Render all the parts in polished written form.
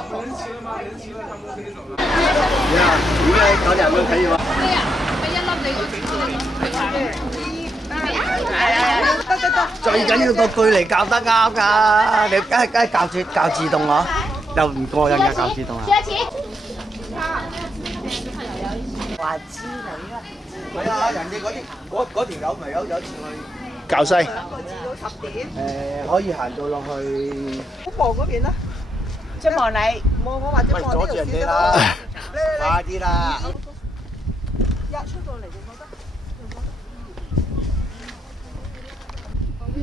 如果搞2個可以嗎？咩啊？咪1粒你最緊要個距離校得啱㗎，你梗係校自動嗬，又唔過癮㗎校自動啊！話知你啊！係啊，人哋嗰條友咪有次去教西。2個至到10點。可以行到落去。好望嗰邊啦，即係望你，望我或者喂，望呢條阻住人哋線啦！嚟快啲啦！一出到嚟就覺得。行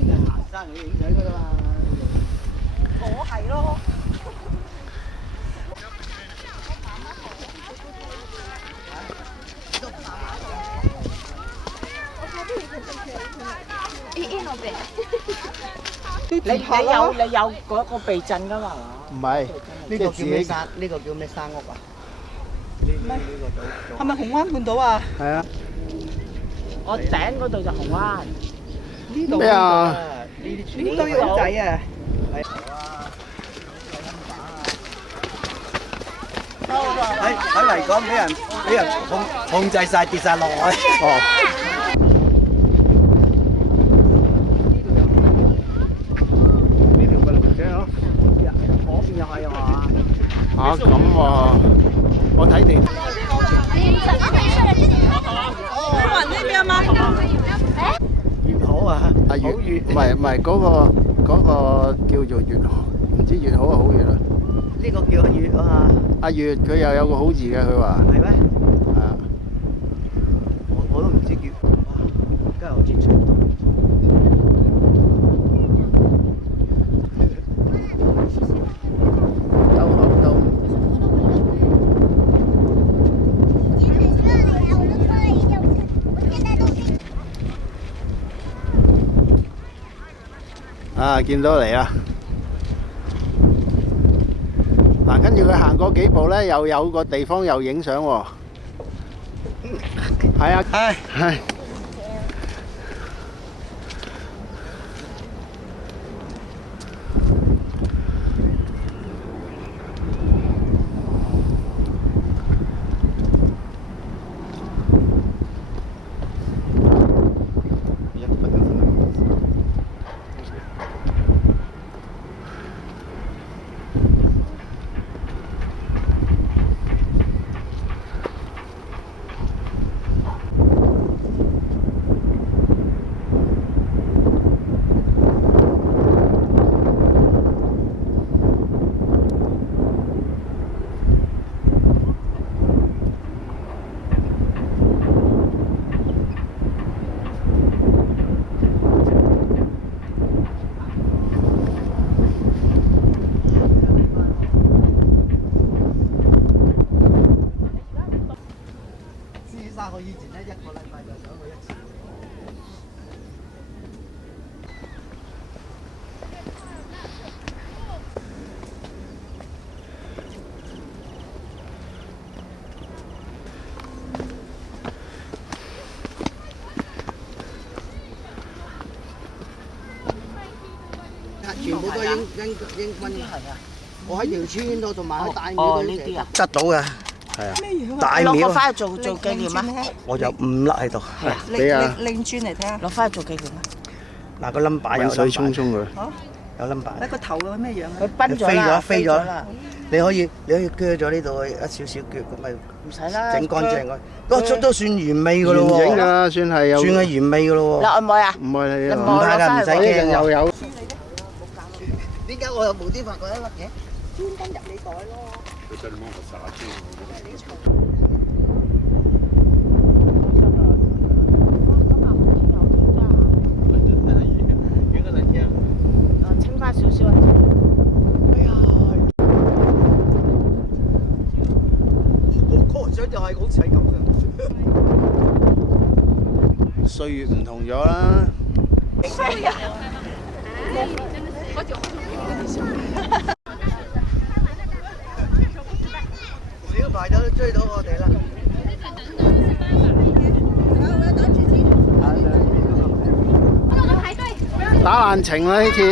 山你影相㗎嘛？我係咯。你有嗰個避震㗎嘛？唔係，呢個叫咩山？呢個叫咩山屋啊？呢個係咪紅灣半島啊？係啊。我頂嗰度就紅灣。呢度咩啊？呢堆友仔啊！喺維港俾人控制晒跌晒落海。哦。呢條咪龍井咯。嗰邊又係嘛？咁喎，我睇地。雲呢邊啊嘛？越好啊！越唔係嗰個叫做越好，唔知越好啊好越啊。呢個叫越啊！阿月佢又有個好字嘅，佢話。係咩？係啊。我都唔知叫。今日好似出到。兜口兜。啊！見到你啦。嗱，跟住佢行過幾步咧，又有個地方又影相喎。係啊，係。我以前咧1個禮拜就上去1次。全部都係英軍係啊！我喺條村度同埋喺大廟度執到嘅。係啊，大廟攞個翻去做紀念啊！我有5粒喺度，俾啊，拎磚嚟睇下，攞翻去做紀念啊！嗱個 number 有水沖沖佢，有 number。一個頭係咩樣啊？佢崩咗啦，飛咗啦！你可以鋸咗呢度一少少腳咁咪唔使啦，整乾淨佢，都算完美噶咯喎，完整㗎，算係有，算係完美噶咯喎。嗱，唔愛啊？唔係你唔怕㗎，唔使驚又有。點解我又無端發覺一粒嘢？專登入你袋咯。清翻少少啊！哎呀，我嗰個相就係好似係咁嘅。歲月唔同咗啦。小排都追到我哋啦。打爛情啦呢次。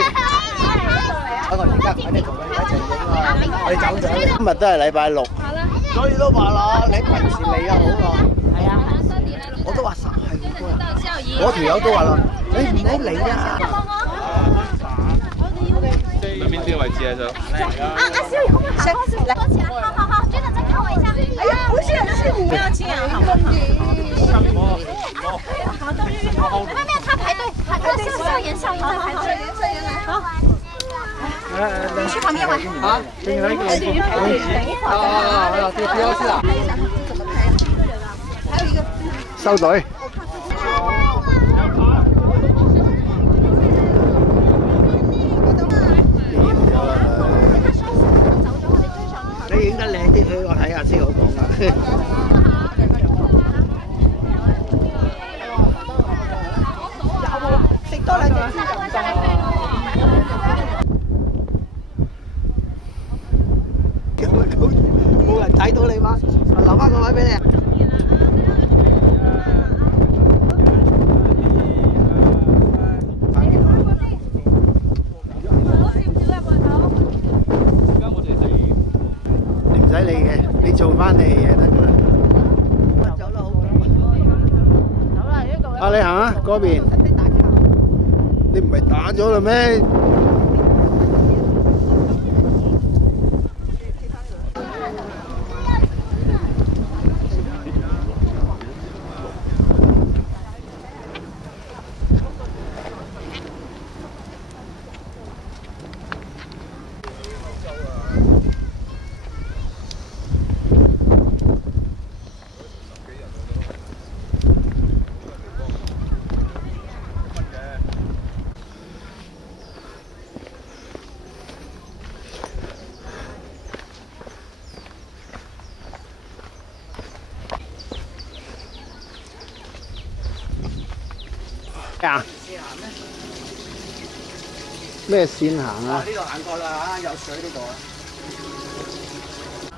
我而家喺呢度一齊影啊！我哋走咗。今日都係禮拜六，所以都話啦，你平時嚟又好啊。係啊，我都話實係好啊。嗰條友都話啦，你唔好嚟啊！對面這個位置係想。小雨，快来！好好，真的再看我一下。哎呀，不是，是你要亲啊！好的。没有，他排队，校园在排队。好。你去旁边玩。啊？等一会儿。这个标志啊。还有一个。收隊。你影得靚啲俾我睇下先好講啊！食多兩隻先冇人睇到你嗎？留翻個位俾你啊！唔使理嘅，你做翻你嘅嘢得㗎啦。走啦，好。啊，你行啊，嗰邊。你唔係打咗啦咩？啊！咩線行啊？呢度行過啦嚇，有水呢度啊。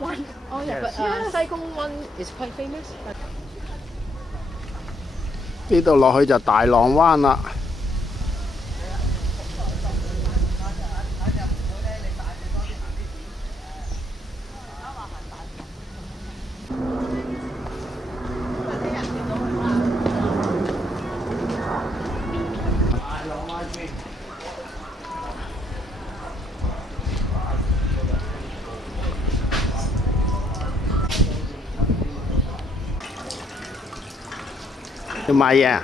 One. Oh yeah, but Saigon one is quite famous. 呢度落去就大浪灣啦。要買嘢啊？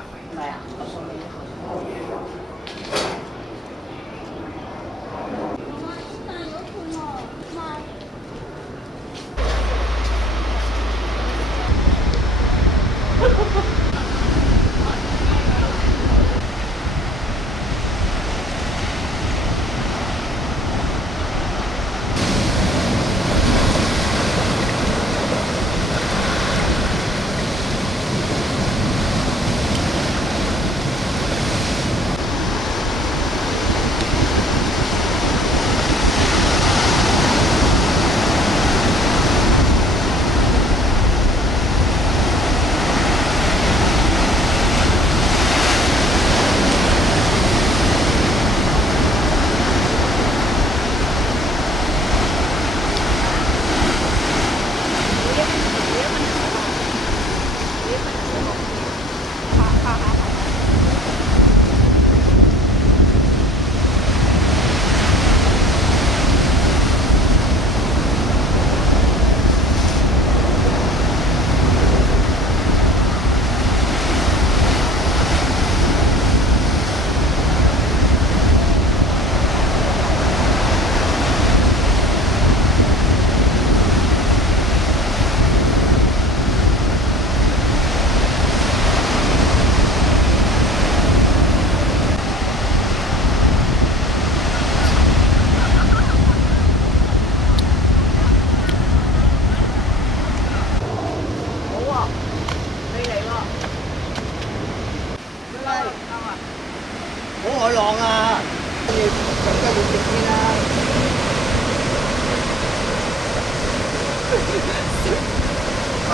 好海浪啊！要更加要食先啦。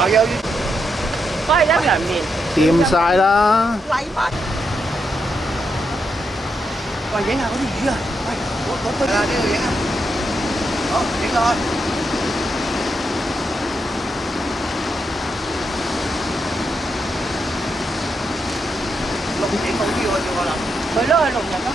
又要都係一涼面。掂晒啦！禮物。喂，影下嗰啲魚啊！喂，攞對啦，呢度影啊！好，影落去。錄影好啲喎，照我諗。係咯，係6日咯。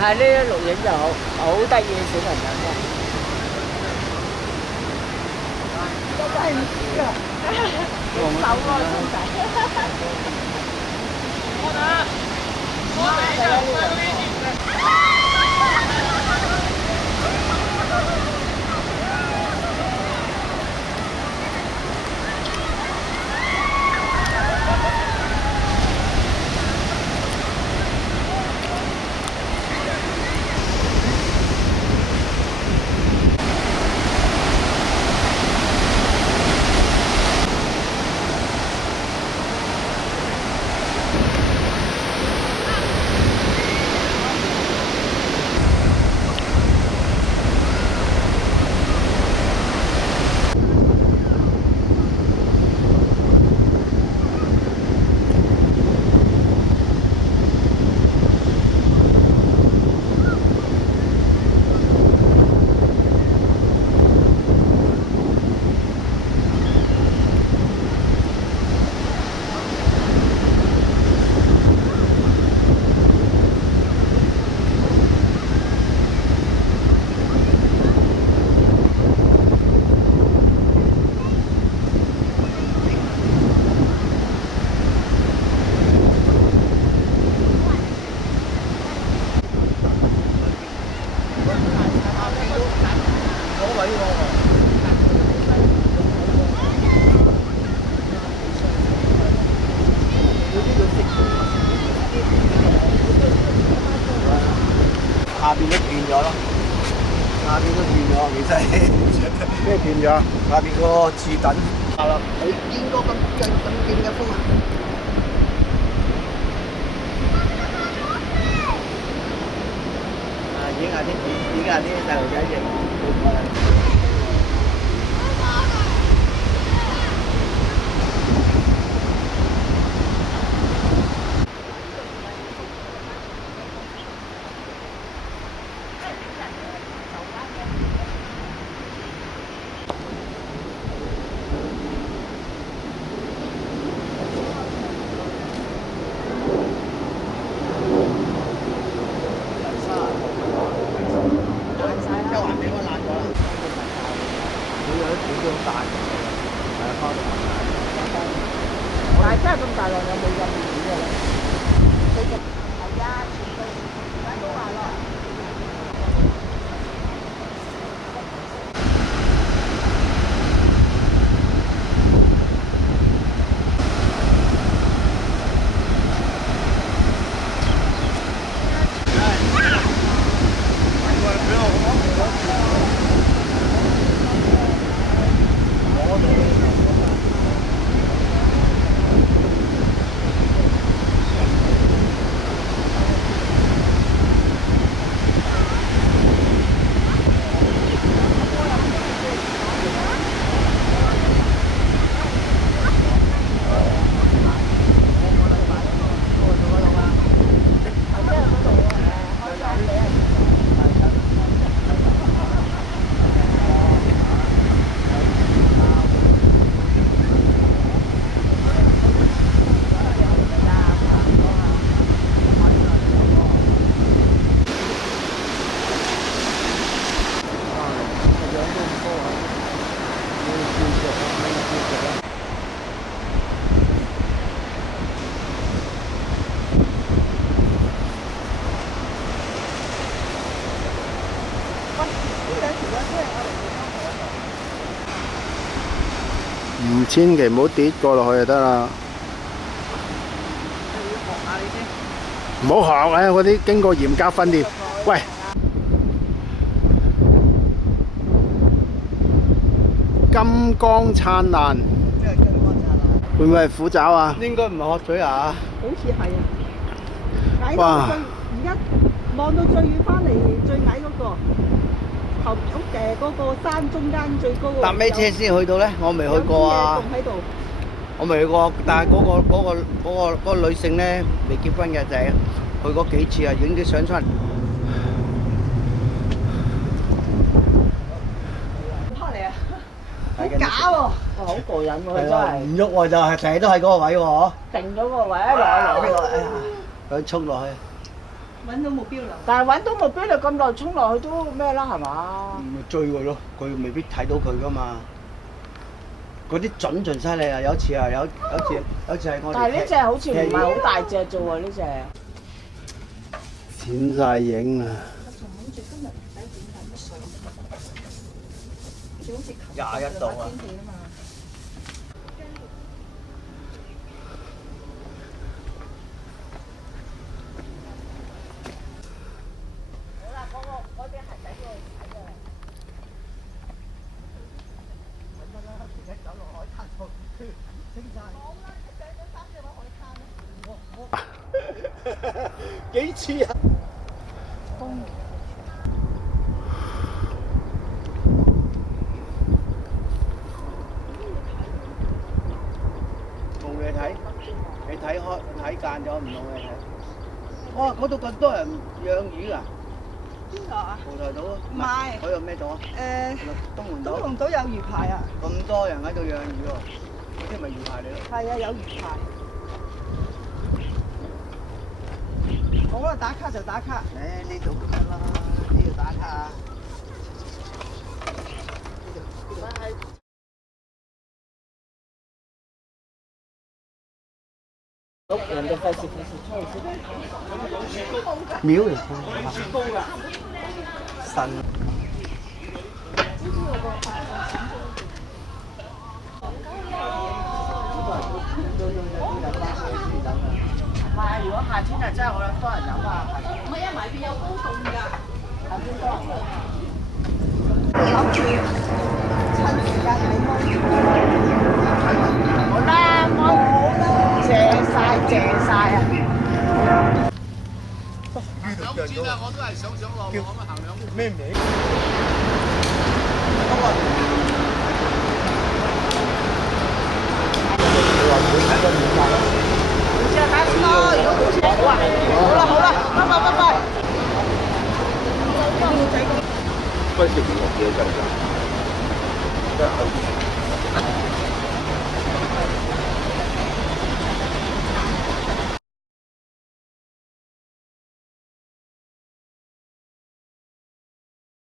係呢啲錄影就好得意嘅小朋友啫。我真係唔知啊，手啊真係。我等一下，我等一下。下邊都斷咗咯，下邊都斷咗，其實咩斷咗？下邊個柱躉係啦，你見過咁勁嘅風啊？影下啲細路仔影。但係真係咁大浪有冇咁遠嘅咧？係啊，全部都話咯。千祈唔好跌過落去就得啦。唔好學啊！嗰啲經過嚴格訓練。喂，金光燦爛，會唔會係虎爪啊？應該唔係鶴嘴啊？好似係啊！矮到哇！而家望到最遠翻嚟最矮嗰個，頭嗰個山中間最高嗰個。搭咩車先去到咧？我未去過啊！仲喺度。我未去過，但係嗰個女性咧未結婚嘅就係去過幾次啊，影啲相出嚟。拍嚟啊！好假喎！哇，好過癮喎！真係唔喐喎，就係成日都喺嗰個位喎，定咗個位，落哎呀，佢衝落去。揾到目標啦！但係揾到目標你咁耐衝落去都咩啦係嘛？咪追佢咯，佢未必睇到佢噶嘛。嗰啲準盡犀利啊！有一次係我哋。但係呢只好似唔係好大隻啫喎，呢只。剪晒影啊！ 21度啊！幾次啊？冇嘢睇，你睇間咗唔冇嘢睇。哇！嗰度咁多人養魚啊？邊度啊？蒲台島啊？唔係嗰度咩島啊？東龍島。東龍島有魚排啊！咁多人喺度養魚喎，嗰啲咪魚排嚟咯？係啊，有魚排。好啦，打卡就打卡。誒呢度咁樣啦，呢度打卡。人哋費事出去先。廟嚟㗎。神。唔係，如果夏天啊真係好多人飲啊。唔係啊，埋邊有高凍㗎。夏天多人。諗住趁時間睇芒。好啦，謝晒啊！有錢啊！我都係上落咁樣行兩步。咩名？不食唔落嘢真㗎。